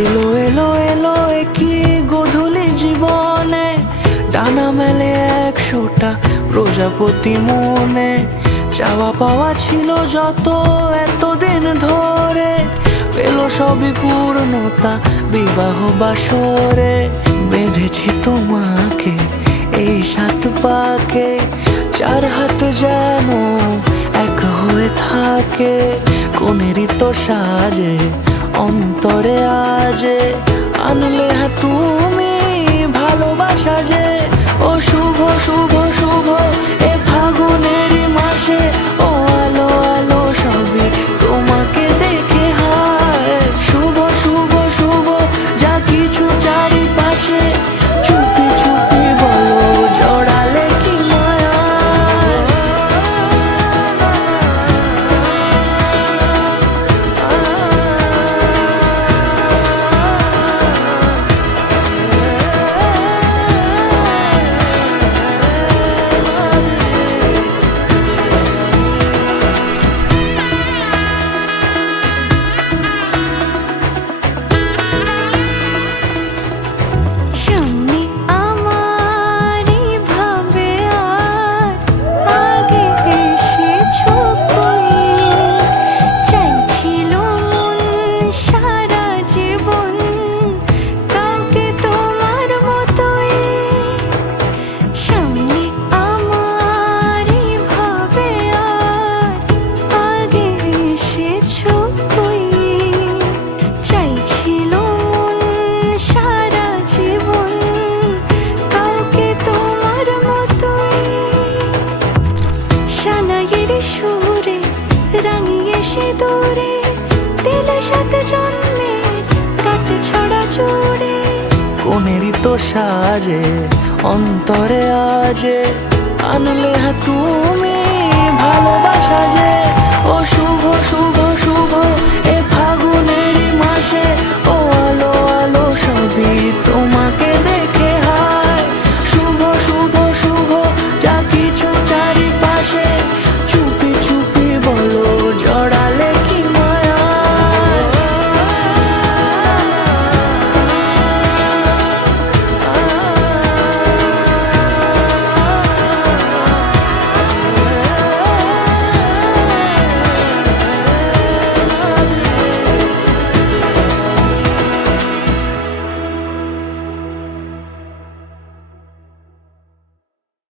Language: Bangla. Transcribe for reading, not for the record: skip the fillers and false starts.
এলো এলো এলো একই গোধূলি জীবনে, ডানা মেলে 100টা প্রজাপতি মনে। চাওয়া পাওয়া ছিল যত এতদিন ধরে, পেল সবই পূর্ণতা বিবাহ বাসরে। বেঁধেছি তোমাকে এই 7 পাকে, 4 হাত যেন এক হয়ে থাকে। কোনেরই তো সাজে অন্তরে আজে, আনলে হ্যাঁ তুমি ভালোবাসা যে। ও শুভ শুভ শুভ এ ফাগুনেরই মাসে, ও আলো আলো সবই তোমাকে দেখে হায়। শুভ শুভ শুভ যা কিছু চারিপাশে, চুপি চুপি বলো জড়ালে কি মায়া। সামনে আমার ভাবে আর আগে এসেছো কই, চাইছিল মন সারা জীবন কাউকে তোমার মতোই। সামনে আমার ভাবে আর আগে এসেছো কই, চাইছিল মন সারা জীবন কাউকে তোমার মতোই। সানাইয়ের সুরে রাঙিয়ে সে দূরে, দিলে 7 জন্মের কাট ছড়া জোড়ে। কোনেরই তো সাজে অন্তরে আজে, আনলে হ্যাঁ তুমি ভালোবাসা যে। ও শুভ শুভ শুভ